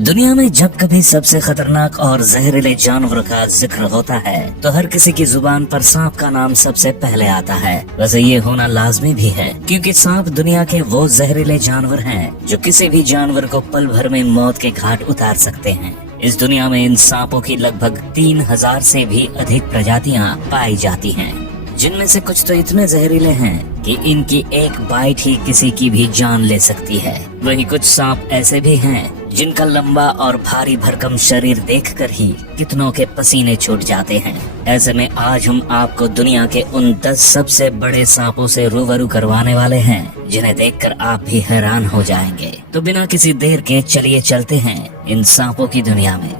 दुनिया में जब कभी सबसे खतरनाक और जहरीले जानवर का जिक्र होता है तो हर किसी की जुबान पर सांप का नाम सबसे पहले आता है। वैसे ये होना लाजमी भी है क्योंकि सांप दुनिया के वो जहरीले जानवर हैं जो किसी भी जानवर को पल भर में मौत के घाट उतार सकते हैं। इस दुनिया में इन सांपों की लगभग 3000 से भी अधिक प्रजातियां पाई जाती हैं, जिनमें से कुछ तो इतने जहरीले हैं कि इनकी एक बाइट ही किसी की भी जान ले सकती है। वहीं कुछ सांप ऐसे भी हैं जिनका लंबा और भारी भरकम शरीर देखकर ही कितनों के पसीने छूट जाते हैं। ऐसे में आज हम आपको दुनिया के उन 10 सबसे बड़े सांपों से रूबरू करवाने वाले हैं जिन्हें देखकर आप भी हैरान हो जाएंगे। तो बिना किसी देर के चलिए चलते हैं इन सांपों की दुनिया में।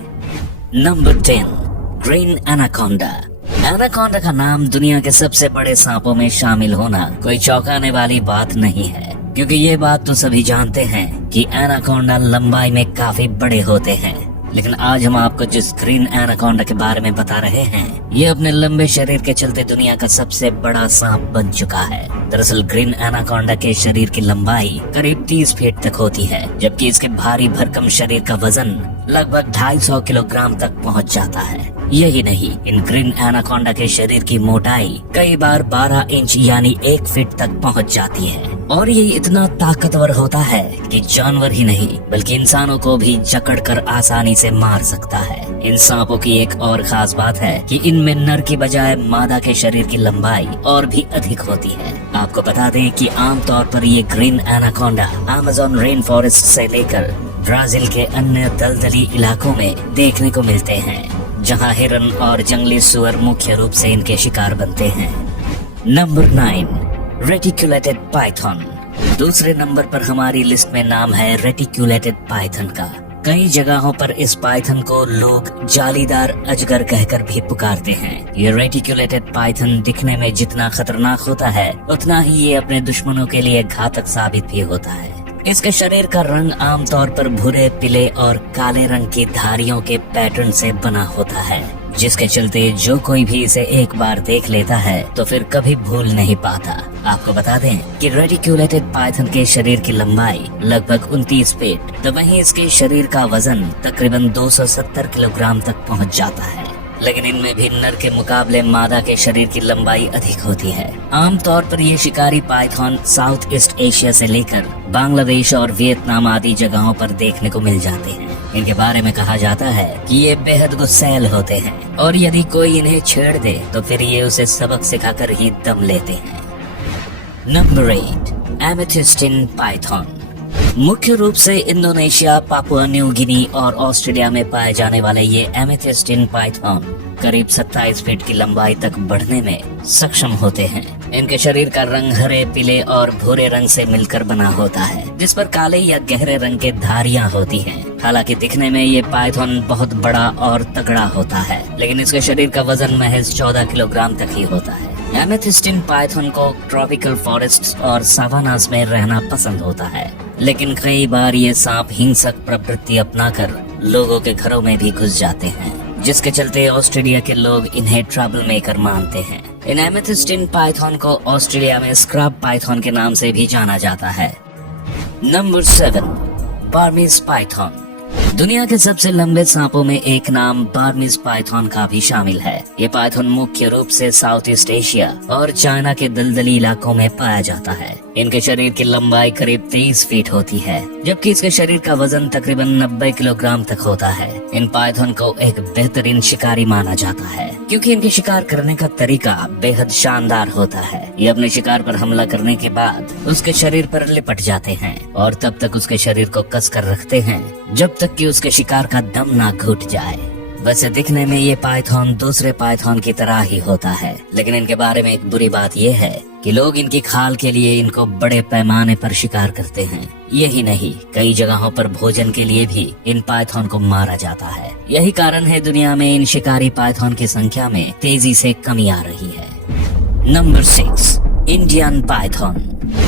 Number 10, green anaconda. एनाकोंडा का नाम दुनिया के सबसे बड़े सांपों में शामिल होना कोई चौंकाने वाली बात नहीं है, क्योंकि ये बात तो सभी जानते हैं कि एनाकोंडा लंबाई में काफी बड़े होते हैं। लेकिन आज हम आपको जिस ग्रीन एनाकोंडा के बारे में बता रहे हैं, ये अपने लंबे शरीर के चलते दुनिया का सबसे बड़ा सांप बन चुका है। दरअसल ग्रीन एनाकोंडा के शरीर की लंबाई करीब 30 फीट तक होती है, जबकि इसके भारी भरकम शरीर का वजन लगभग 250 किलोग्राम तक पहुंच जाता है। यही नहीं, इन ग्रीन एनाकोंडा के शरीर की मोटाई कई बार 12 इंच यानी 1 फीट तक पहुंच जाती है और ये इतना ताकतवर होता है कि जानवर ही नहीं बल्कि इंसानों को भी जकड़कर आसानी से मार सकता है। इन सांपों की एक और खास बात है कि इनमें नर की बजाय मादा के शरीर की लंबाई और भी अधिक होती है। आपको बता दें कि आमतौर पर ये green anaconda Amazon rain forest से लेकर ब्राजील के अन्य दलदली इलाकों में देखने को मिलते हैं, जहां हिरन और जंगली सुअर मुख्य रूप से इनके शिकार बनते हैं। Number 9, reticulated Python. दूसरे नंबर पर हमारी लिस्ट में नाम है रेटिकुलेटेड पाइथन का। कई जगहों पर इस पाइथन को लोग जालीदार अजगर कहकर भी पुकारते हैं। ये रेटिकुलेटेड पाइथन दिखने में जितना खतरनाक होता है उतना ही ये अपने दुश्मनों के लिए घातक साबित भी होता है। इसके शरीर का रंग आमतौर पर भूरे, पीले और काले रंग की धारियों के पैटर्न से बना होता है, जिसके चलते जो कोई भी इसे एक बार देख लेता है तो फिर कभी भूल नहीं पाता। आपको बता दें कि रेटिकुलेटेड पाइथन के शरीर की लंबाई लगभग 29 फीट, तो वहीं इसके शरीर का वजन तकरीबन 270 किलोग्राम तक पहुंच जाता है। लेकिन इनमें भी नर के मुकाबले मादा के शरीर की लंबाई अधिक होती है। आमतौर पर ये शिकारी पाइथन साउथ ईस्ट एशिया से लेकर बांग्लादेश और वियतनाम आदि जगहों पर देखने को मिल जाते हैं। इनके बारे में कहा जाता है कि ये बेहद गुस्सैल होते हैं और यदि कोई इन्हें छेड़ दे तो फिर ये उसे सबक सिखाकर ही दम लेते हैं। Number 8, amethystine python. मुख्य रूप से इंडोनेशिया, पापुआ न्यू गिनी और ऑस्ट्रेलिया में पाए जाने वाले ये एमेथिस्टिन पाइथन करीब 27 फीट की लंबाई तक बढ़ने में सक्षम होते हैं। इनके शरीर का रंग हरे, पीले और भूरे रंग से मिलकर बना होता है, जिस पर काले या गहरे रंग के धारियां होती हैं। हालांकि दिखने में ये पाइथन बहुत बड़ा और तगड़ा होता है, लेकिन इसके शरीर का वजन महज 14 किलोग्राम तक ही होता है। एमेथिस्टिन पाइथन को ट्रॉपिकल फॉरेस्ट और सावानास में रहना पसंद होता है, लेकिन कई बार ये सांप हिंसक प्रवृत्ति अपनाकर लोगों के घरों में भी घुस जाते हैं, जिसके चलते ऑस्ट्रेलिया के लोग इन्हें ट्रबल मेकर मानते हैं। इन एमेथिस्टिन पाइथन को ऑस्ट्रेलिया में स्क्रब पाइथन के नाम से भी जाना जाता है। Number 7, Burmese Python. दुनिया के सबसे लंबे सांपों में एक नाम बर्मीज पाइथन का भी शामिल है। ये पाइथन मुख्य रूप से साउथ ईस्ट एशिया और चाइना के दलदली इलाकों में पाया जाता है। इनके शरीर की लंबाई करीब 23 फीट होती है, जबकि इसके शरीर का वजन तकरीबन 90 किलोग्राम तक होता है। इन पाइथन को एक बेहतरीन शिकारी माना जाता है, क्योंकि इनके शिकार करने का तरीका बेहद शानदार होता है। ये अपने शिकार पर हमला करने के बाद उसके शरीर पर लिपट जाते हैं और तब तक उसके शरीर को कस कर रखते हैं जब तक कि उसके शिकार का दम ना घुट जाए। वैसे दिखने में ये पाइथन दूसरे पाइथन की तरह ही होता है, लेकिन इनके बारे में एक बुरी बात ये है कि लोग इनकी खाल के लिए इनको बड़े पैमाने पर शिकार करते हैं। यही नहीं, कई जगहों पर भोजन के लिए भी इन पाइथन को मारा जाता है। यही कारण है दुनिया में इन शिकारी पाइथन की संख्या में तेजी से कमी आ रही है। Number 6, Indian Python.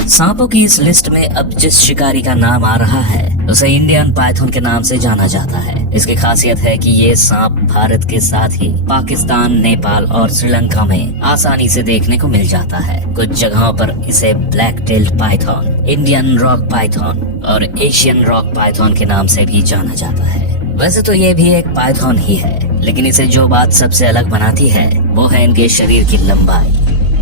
सांपों की इस लिस्ट में अब जिस शिकारी का नाम आ रहा है उसे इंडियन पाइथन के नाम से जाना जाता है। इसकी खासियत है कि ये सांप भारत के साथ ही पाकिस्तान, नेपाल और श्रीलंका में आसानी से देखने को मिल जाता है। कुछ जगहों पर इसे black tailed Python, Indian rock Python और एशियन रॉक पाइथन के नाम से भी जाना जाता है। वैसे तो ये भी एक पाइथन ही है, लेकिन इसे जो बात सबसे अलग बनाती है वो है इनके शरीर की लंबाई।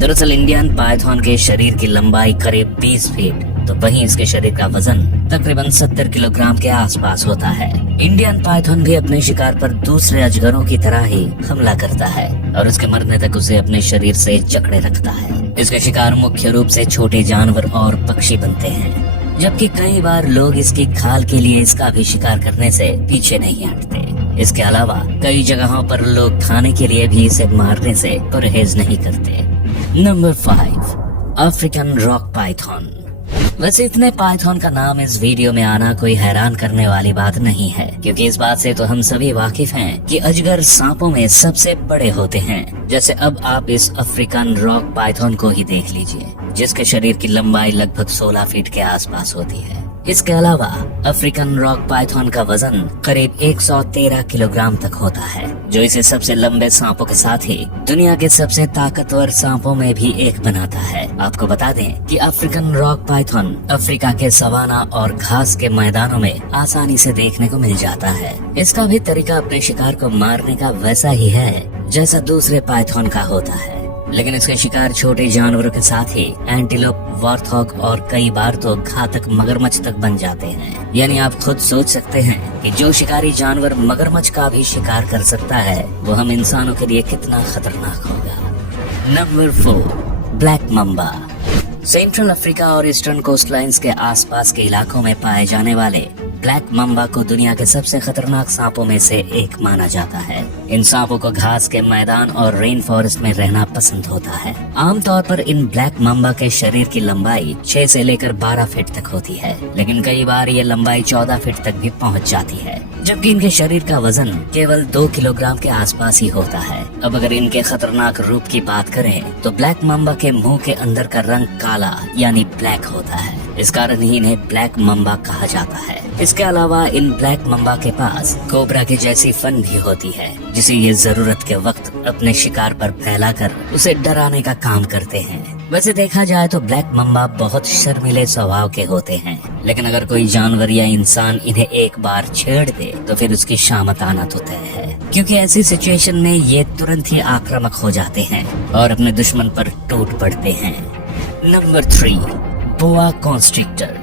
दरअसल इंडियन पाइथन के शरीर की लंबाई करीब 20 फीट, तो वहीं इसके शरीर का वजन तकरीबन 70 किलोग्राम के आसपास होता है। इंडियन पाइथन भी अपने शिकार पर दूसरे अजगरों की तरह ही हमला करता है और उसके मरने तक उसे अपने शरीर से जकड़े रखता है। इसके शिकार मुख्य रूप से छोटे जानवर और पक्षी बनते हैं, जबकि कई बार लोग इसकी खाल के लिए इसका भी शिकार करने से पीछे नहीं हटते। इसके अलावा कई जगहों पर लोग खाने के लिए भी इसे मारने से परहेज नहीं करते। Number 5, African rock Python. वैसे इतने पाइथन का नाम इस वीडियो में आना कोई हैरान करने वाली बात नहीं है, क्योंकि इस बात से तो हम सभी वाकिफ हैं कि अजगर सांपों में सबसे बड़े होते हैं। जैसे अब आप इस अफ्रीकन रॉक पाइथन को ही देख लीजिए, जिसके शरीर की लंबाई लगभग 16 फीट के आसपास होती है। इसके अलावा अफ्रीकन रॉक पाइथन का वजन करीब 113 किलोग्राम तक होता है, जो इसे सबसे लंबे सांपों के साथ ही दुनिया के सबसे ताकतवर सांपों में भी एक बनाता है। आपको बता दें कि अफ्रीकन रॉक पाइथन अफ्रीका के सवाना और घास के मैदानों में आसानी से देखने को मिल जाता है। इसका भी तरीका अपने शिकार को मारने का वैसा ही है जैसा दूसरे पाइथन का होता है, लेकिन इसके शिकार छोटे जानवरों के साथ ही एंटीलोप, वॉर्थॉग और कई बार तो घातक मगरमच्छ तक बन जाते हैं। यानी आप खुद सोच सकते हैं कि जो शिकारी जानवर मगरमच्छ का भी शिकार कर सकता है, वो हम इंसानों के लिए कितना खतरनाक होगा। Number 4, black Mamba. Central Africa और ईस्टर्न कोस्टलाइंस के आसपास के इलाकों में पाए जाने वाले ब्लैक मम्बा को दुनिया के सबसे खतरनाक सांपों में से एक माना जाता है। इन सांपों को घास के मैदान और रेन फॉरेस्ट में रहना पसंद होता है। आमतौर पर इन ब्लैक मम्बा के शरीर की लंबाई 6 से लेकर 12 फीट तक होती है, लेकिन कई बार ये लंबाई 14 फीट तक भी पहुंच जाती है, जबकि इनके शरीर का वजन केवल 2 किलोग्राम के आसपास ही होता है। अब अगर इनके खतरनाक रूप की बात करें तो ब्लैक मम्बा के मुंह के अंदर का रंग काला यानी ब्लैक होता है। इस कारण ही इन्हें ब्लैक मम्बा कहा जाता है। इसके अलावा इन ब्लैक मम्बा के पास कोबरा के जैसी फन भी होती है, जिसे ये जरूरत के वक्त अपने शिकार पर फैलाकर उसे डराने का काम करते हैं। वैसे देखा जाए तो ब्लैक मम्बा बहुत शर्मीले स्वभाव के होते हैं, लेकिन अगर कोई जानवर या इंसान इन्हें एक बार छेड़ दे तो फिर उसकी शामत आना तो तय है, क्योंकि ऐसी सिचुएशन में ये तुरंत ही आक्रामक हो जाते हैं और अपने दुश्मन पर टूट पड़ते हैं। नंबर 3, बोआ कॉन्स्ट्रिक्टर।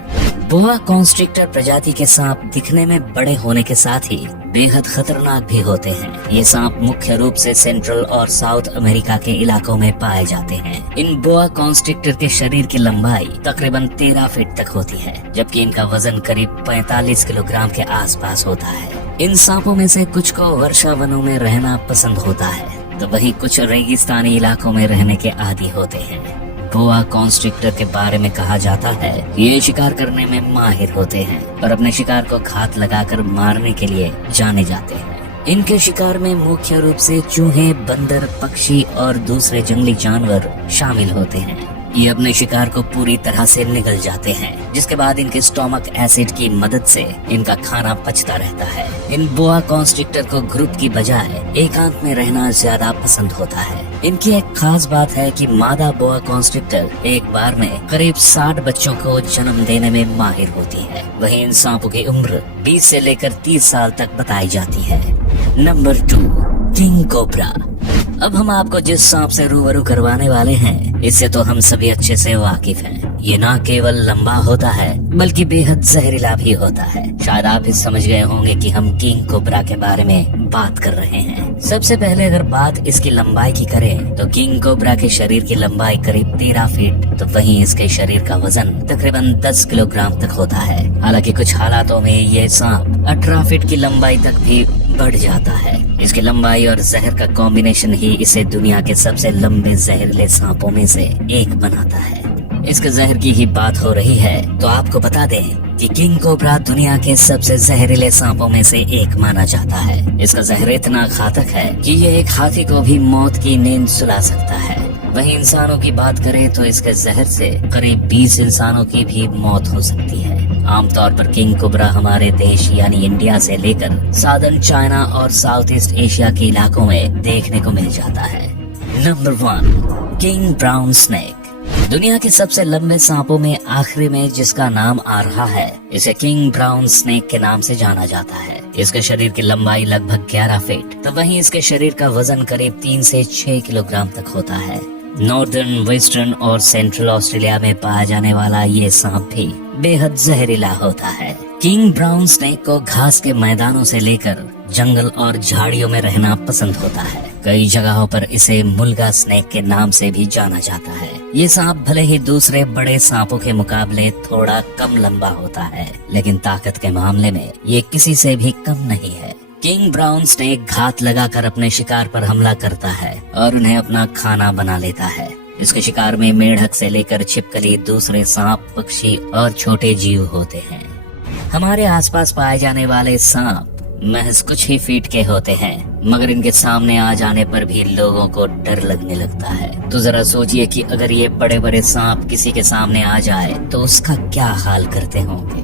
बोआ कॉन्स्ट्रिक्टर प्रजाति के सांप दिखने में बड़े होने के साथ ही बेहद खतरनाक भी होते हैं। ये सांप मुख्य रूप से सेंट्रल और साउथ अमेरिका के इलाकों में पाए जाते हैं। इन बोआ कॉन्स्ट्रिक्टर के शरीर की लंबाई तकरीबन 13 फीट तक होती है, जबकि इनका वजन करीब 45 किलोग्राम के आसपास होता है। इन सांपों में से कुछ को वर्षा वनों में रहना पसंद होता है, तो वहीं कुछ रेगिस्तानी इलाकों में रहने के आदी होते हैं। बोआ कॉन्स्ट्रिक्टर के बारे में कहा जाता है ये शिकार करने में माहिर होते हैं और अपने शिकार को घात लगाकर मारने के लिए जाने जाते हैं। इनके शिकार में मुख्य रूप से चूहे, बंदर, पक्षी और दूसरे जंगली जानवर शामिल होते हैं। ये अपने शिकार को पूरी तरह से निगल जाते हैं, जिसके बाद इनके स्टोमक एसिड की मदद से इनका खाना पचता रहता है। इन बोआ कॉन्स्ट्रिक्टर को ग्रुप की बजाय एकांत में रहना ज्यादा पसंद होता है। इनकी एक खास बात है कि मादा बोआ कॉन्स्ट्रिक्टर एक बार में करीब 60 बच्चों को जन्म देने में माहिर होती है। वहीं इन सांपों की उम्र 20 से लेकर 30 साल तक बताई जाती है। Number 2, king cobra. अब हम आपको जिस सांप से रूबरू करवाने वाले हैं, इससे तो हम सभी अच्छे से वाकिफ हैं। ये ना केवल लंबा होता है बल्कि बेहद जहरीला भी होता है। शायद आप इस समझ गए होंगे कि हम किंग कोबरा के बारे में बात कर रहे हैं। सबसे पहले अगर बात इसकी लंबाई की करें तो किंग कोबरा के शरीर की लंबाई करीब 13 फीट, तो वहीं इसके शरीर का वजन तकरीबन 10 किलोग्राम तक होता है। हालांकि कुछ हालातों में ये सांप 18 फीट की लंबाई तक भी बढ़ जाता है। इसकी लंबाई और जहर का कॉम्बिनेशन ही इसे दुनिया के सबसे लंबे जहरीले सांपों में से एक बनाता है। इसके जहर की ही बात हो रही है तो आपको बता दें कि किंग कोबरा दुनिया के सबसे जहरीले सांपों में से एक माना जाता है। इसका जहर इतना घातक है कि ये एक हाथी को भी मौत की नींद सुला सकता है। वहीं इंसानों की बात करें तो इसके जहर से करीब 20 इंसानों की भी मौत हो सकती है। आमतौर पर किंग कोबरा हमारे देश यानी इंडिया से लेकर साउदर्न चाइना और साउथ ईस्ट एशिया के इलाकों में देखने को मिल जाता है। Number 1, king brown snake. दुनिया के सबसे लंबे सांपों में आखिरी में जिसका नाम आ रहा है, इसे किंग ब्राउन स्नेक के नाम से जाना जाता है। इसके शरीर की लंबाई लगभग 11 फीट, तो वहीं इसके शरीर का वजन करीब 3 से 6 किलोग्राम तक होता है। नॉर्दर्न, वेस्टर्न और सेंट्रल ऑस्ट्रेलिया में पाया जाने वाला ये सांप भी बेहद जहरीला होता है। किंग ब्राउन स्नेक को घास के मैदानों से लेकर जंगल और झाड़ियों में रहना पसंद होता है। कई जगहों पर इसे मुल्गा स्नेक के नाम से भी जाना जाता है। ये सांप भले ही दूसरे बड़े सांपों के मुकाबले थोड़ा कम लंबा होता है, लेकिन ताकत के मामले में ये किसी से भी कम नहीं है। किंग ब्राउन स्नेक घात लगाकर अपने शिकार पर हमला करता है और उन्हें अपना खाना बना लेता है। इसके शिकार में मेढक से लेकर छिपकली, दूसरे सांप, पक्षी और छोटे जीव होते हैं। हमारे आसपास पाए जाने वाले सांप महज कुछ ही फीट के होते हैं, मगर इनके सामने आ जाने पर भी लोगों को डर लगने लगता है। तो जरा सोचिए कि अगर ये बड़े बड़े सांप किसी के सामने आ जाए तो उसका क्या हाल करते होंगे।